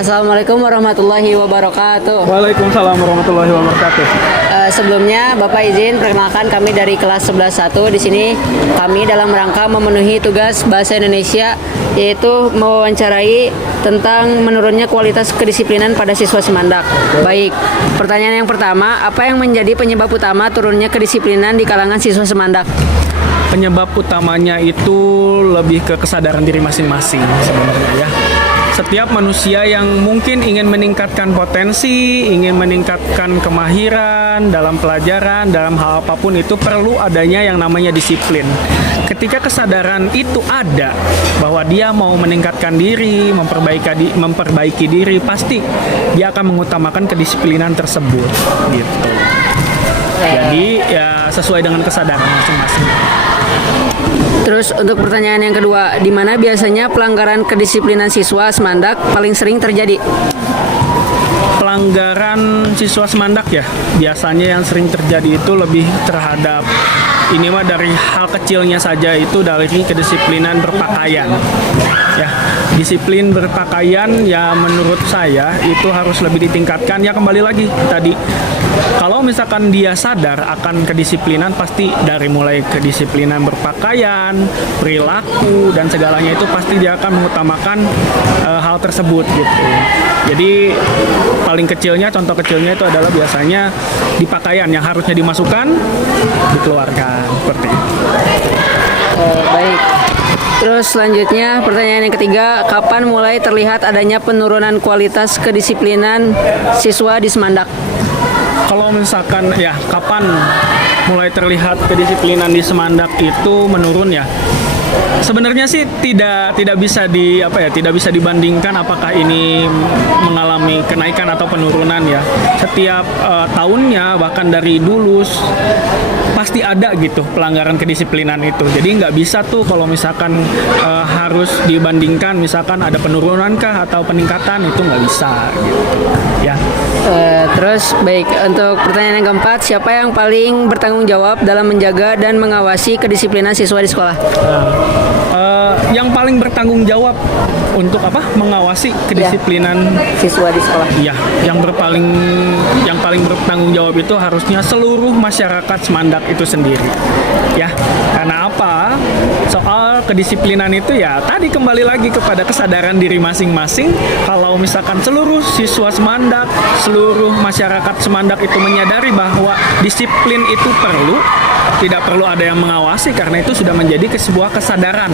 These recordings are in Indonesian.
Assalamualaikum warahmatullahi wabarakatuh. Waalaikumsalam warahmatullahi wabarakatuh. Sebelumnya Bapak izin perkenalkan kami dari kelas 11.1. Di sini kami dalam rangka memenuhi tugas bahasa Indonesia, yaitu mewawancarai tentang menurunnya kualitas kedisiplinan pada siswa Semandak. Baik, pertanyaan yang pertama, apa yang menjadi penyebab utama turunnya kedisiplinan di kalangan siswa Semandak? Penyebab utamanya itu lebih ke kesadaran diri masing-masing sebenarnya ya. Setiap manusia yang mungkin ingin meningkatkan potensi, ingin meningkatkan kemahiran dalam pelajaran, dalam hal apapun itu perlu adanya yang namanya disiplin. Ketika kesadaran itu ada bahwa dia mau meningkatkan diri, memperbaiki diri, pasti dia akan mengutamakan kedisiplinan tersebut gitu. Jadi ya sesuai dengan kesadaran masing-masing. Terus untuk pertanyaan yang kedua, di mana biasanya pelanggaran kedisiplinan siswa Semandak paling sering terjadi? Pelanggaran siswa Semandak ya, biasanya yang sering terjadi itu lebih terhadap ini mah dari hal kecilnya saja, itu dari kedisiplinan berpakaian. Ya, disiplin berpakaian ya menurut saya itu harus lebih ditingkatkan. Ya kembali lagi tadi, kalau misalkan dia sadar akan kedisiplinan, pasti dari mulai kedisiplinan berpakaian, perilaku dan segalanya itu pasti dia akan mengutamakan hal tersebut gitu. Jadi paling kecilnya, contoh kecilnya itu adalah biasanya di pakaian yang harusnya dimasukkan, dikeluarkan seperti itu. Baik. Terus selanjutnya pertanyaan yang ketiga, kapan mulai terlihat adanya penurunan kualitas kedisiplinan siswa di Semandak? Kalau misalkan ya kapan mulai terlihat kedisiplinan di Semandak itu menurun ya? Sebenarnya sih tidak bisa tidak bisa dibandingkan apakah ini mengalami kenaikan atau penurunan ya. Setiap tahunnya bahkan dari dulu pasti ada gitu pelanggaran kedisiplinan itu. Jadi nggak bisa tuh kalau misalkan harus dibandingkan misalkan ada penurunan kah atau peningkatan, itu nggak bisa gitu ya. Terus baik, untuk pertanyaan yang keempat, siapa yang paling bertanggung jawab dalam menjaga dan mengawasi kedisiplinan siswa di sekolah? Yang paling bertanggung jawab untuk mengawasi kedisiplinan Siswa di sekolah. iya, yang paling bertanggung jawab itu harusnya seluruh masyarakat Semandak itu sendiri ya. Karena apa? Soal kedisiplinan itu ya tadi kembali lagi kepada kesadaran diri masing-masing. Kalau misalkan seluruh siswa Semandak, seluruh masyarakat Semandak itu menyadari bahwa disiplin itu perlu, tidak perlu ada yang mengawasi karena itu sudah menjadi sebuah kesadaran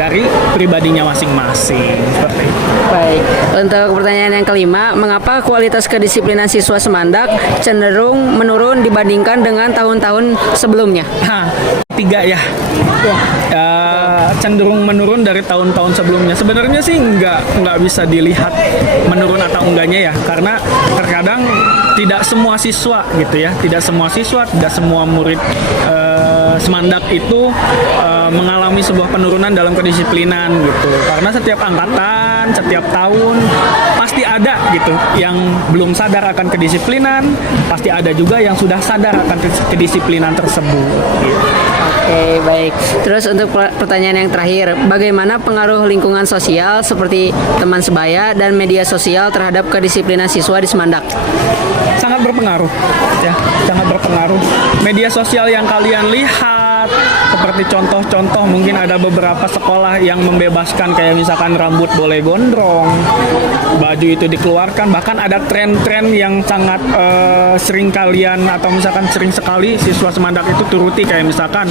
dari pribadinya masing-masing seperti itu. Baik, untuk pertanyaan yang kelima, mengapa kualitas kedisiplinan siswa Semandak cenderung menurun dibandingkan dengan tahun-tahun sebelumnya? Tiga ya. Cenderung menurun dari tahun-tahun sebelumnya. Sebenarnya sih nggak bisa dilihat menurun atau enggaknya ya, karena terkadang tidak semua siswa gitu ya, tidak semua murid Semandak itu mengalami sebuah penurunan dalam kedisiplinan gitu. Karena setiap angkatan, setiap tahun pasti ada gitu yang belum sadar akan kedisiplinan, pasti ada juga yang sudah sadar akan kedisiplinan tersebut gitu. Oke, baik. Terus untuk pertanyaan yang terakhir, bagaimana pengaruh lingkungan sosial seperti teman sebaya dan media sosial terhadap kedisiplinan siswa di Semandak? Sangat berpengaruh ya, sangat berpengaruh. Media sosial yang kalian lihat seperti contoh-contoh, mungkin ada beberapa sekolah yang membebaskan kayak misalkan rambut boleh gondrong, baju itu dikeluarkan, bahkan ada tren-tren yang sangat sering kalian atau misalkan sering sekali siswa Semandak itu turuti, kayak misalkan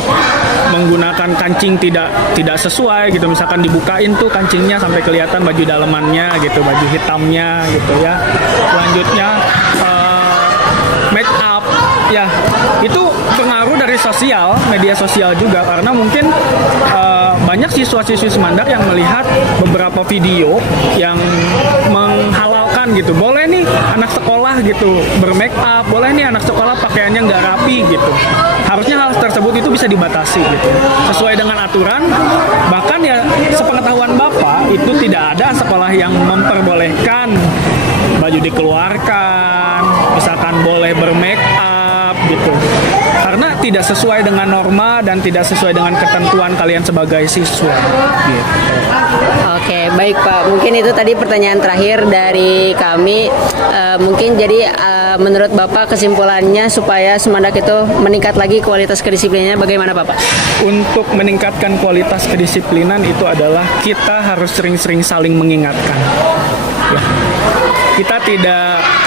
menggunakan kancing tidak sesuai gitu, misalkan dibukain tuh kancingnya sampai kelihatan baju dalamannya gitu, baju hitamnya gitu ya. Selanjutnya make up ya, itu pengaruh dari media sosial juga, karena mungkin banyak siswa-siswi Semandak yang melihat beberapa video yang menghalalkan gitu, boleh nih anak sekolah gitu bermake up, boleh nih anak sekolah pakaiannya nggak rapi gitu. Harusnya hal tersebut itu bisa dibatasi gitu, sesuai dengan aturan. Bahkan ya sepengetahuan Bapak itu tidak ada sekolah yang memperbolehkan baju dikeluarkan, misalkan boleh bermake up gitu. Karena tidak sesuai dengan norma dan tidak sesuai dengan ketentuan kalian sebagai siswa gitu. Oke, baik Pak. Mungkin itu tadi pertanyaan terakhir dari kami. Mungkin jadi menurut Bapak kesimpulannya supaya Sumandak itu meningkat lagi kualitas kedisiplinannya bagaimana Bapak? Untuk meningkatkan kualitas kedisiplinan itu adalah kita harus sering-sering saling mengingatkan. Ya. Kita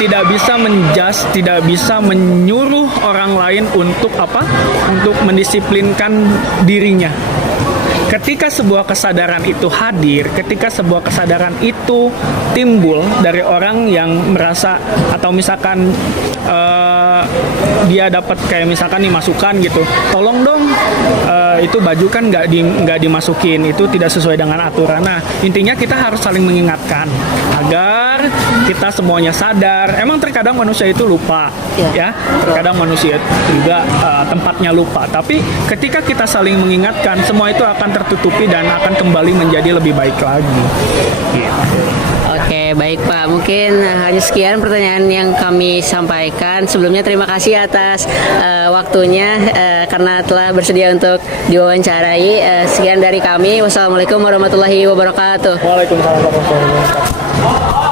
tidak bisa menjudge, tidak bisa menyuruh orang lain untuk apa? Untuk mendisiplinkan dirinya. Ketika sebuah kesadaran itu hadir, ketika sebuah kesadaran itu timbul dari orang yang merasa atau misalkan dia dapat kayak misalkan nih masukan gitu, tolong dong itu baju kan nggak dimasukin, itu tidak sesuai dengan aturan. Nah intinya kita harus saling mengingatkan agar kita semuanya sadar. Emang terkadang manusia itu lupa, ya terkadang manusia juga tempatnya lupa. Tapi ketika kita saling mengingatkan, semua itu akan tertutupi dan akan kembali menjadi lebih baik lagi. Oke, baik Pak. Mungkin hanya sekian pertanyaan yang kami sampaikan. Sebelumnya terima kasih atas waktunya karena telah bersedia untuk diwawancarai. Sekian dari kami. Wassalamualaikum warahmatullahi wabarakatuh. Waalaikumsalam warahmatullahi wabarakatuh.